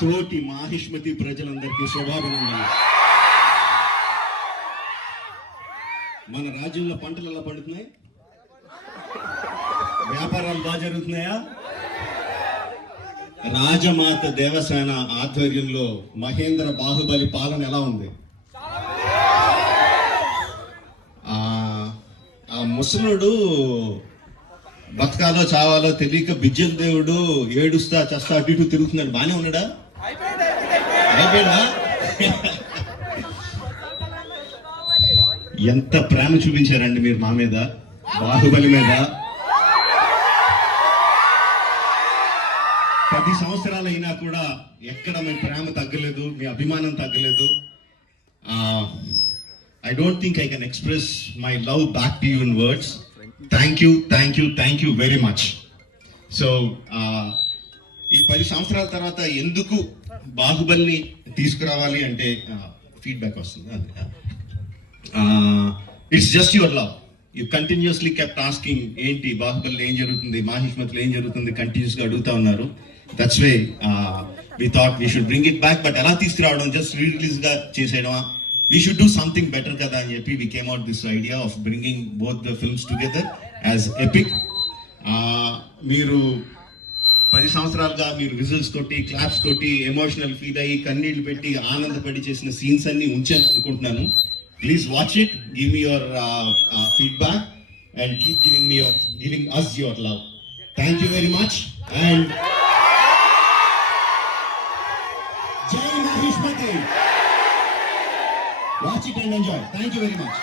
తోటి మాహిష్మతి ప్రజలందరికీ శుభాభినందనలు. మన రాజ్యంలో పంటలు ఎలా పండుతున్నాయి? వ్యాపారాలు బాగా జరుగుతున్నాయా? రాజమాత దేవసేన ఆధ్వర్యంలో మహేంద్ర బాహుబలి పాలన ఎలా ఉంది? ఆ ముసలుడు బతకాలో చావాలో తెలియక బిజ్జల దేవుడు ఏడుస్తా చస్తా అటు ఇటు తిరుగుతున్నాడు. బానే ఉన్నాడా? అయిపోయాడా? ఎంత ప్రేమ చూపించారండి మీరు మా మీద, బాహుబలి మీద. 10 సంవత్సరాలు అయినా కూడా ఎక్కడ మీ ప్రేమ తగ్గలేదు, మీ అభిమానం తగ్గలేదు. I don't think I can express my love back to you in words. Thank you very much. So, ఈ 10 సంవత్సరాల తర్వాత ఎందుకు బాహుబలిని తీసుకురావాలి అంటే ఫీడ్బ్యాక్ వస్తుంది. It's just your love. You continuously kept asking ఏంటి బాహుబలిలో ఏం జరుగుతుంది, మాహిష్మతిలో ఏం జరుగుతుంది, కంటిన్యూస్గా అడుగుతా ఉన్నారు. That's way we thought we should bring it back. But ఎలా తీసుకురావడం, జస్ట్ రిలీజ్గా చేసేయడమా? We should do something better kada అని చెప్పి we came out this idea of bringing both the films together as epic. మీరు 10 సంవత్సరాలుగా మీరు విజిల్స్ తోటి, క్లాప్స్ తోటి, ఎమోషనల్ ఫీల్ అయ్యి, కన్నీళ్లు పెట్టి, ఆనందపడి చేసిన సీన్స్ అన్ని ఉంచాను అనుకుంటున్నాను. Please watch it, give me your feedback and keep giving us your love. Thank you very much and Jai Mahishmati. Watch it and enjoy. Thank you very much.